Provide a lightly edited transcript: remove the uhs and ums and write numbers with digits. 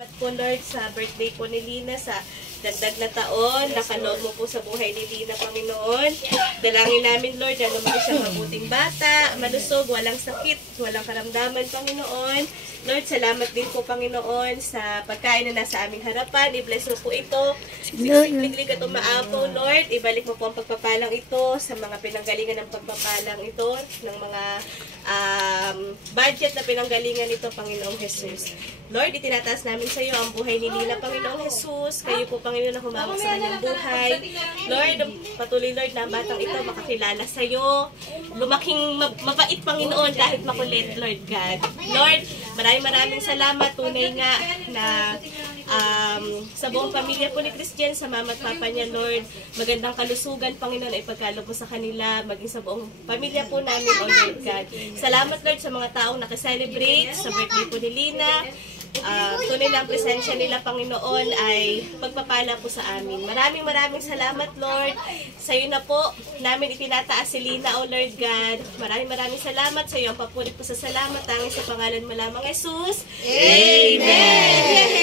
Po Lord, sa birthday po ni Lina, sa dagdag na taon, nakalood mo po sa buhay ni Lina, Panginoon. Dalangin namin, Lord, na lumaki siyang mabuting bata, malusog, walang sakit, walang karamdaman, Panginoon. Lord, salamat din po, Panginoon, sa pagkain na nasa aming harapan. I-bless mo po ito. Siksik-liglig at umaapaw, Lord. Ibalik mo po ang pagpapalang ito sa mga pinanggalingan ng pagpapalang ito, ng mga budget na pinanggalingan ito, Panginoong Jesus. Lord, itinataas namin sa iyo ang buhay ni Lina, Panginoong Jesus. Kayo po, Panginoon, na humawak sa kanyang buhay. Lord, patuloy, Lord, na ang batang ito makakilala sa iyo. Lumaking mabait, Panginoon, kahit makulit, Lord God. Lord, maraming salamat. Tunay nga na sa buong pamilya po ni Christian, sa mama at papa niya, Lord, magandang kalusugan, Panginoon, ay pagkaloob mo sa kanila, maging sa buong pamilya po namin, O Lord God. Salamat, Lord, sa mga taong nakaselebrate sa birthday po ni Lina. Tunay na ang presensya nila, Panginoon, ay pagpapala po sa amin. Maraming salamat, Lord. Sa iyo na po namin itinataas si Lina, O Lord God. Maraming salamat sa iyo. Ang papulit po sa salamat, tanging sa pangalan mo lamang, Jesus. Amen!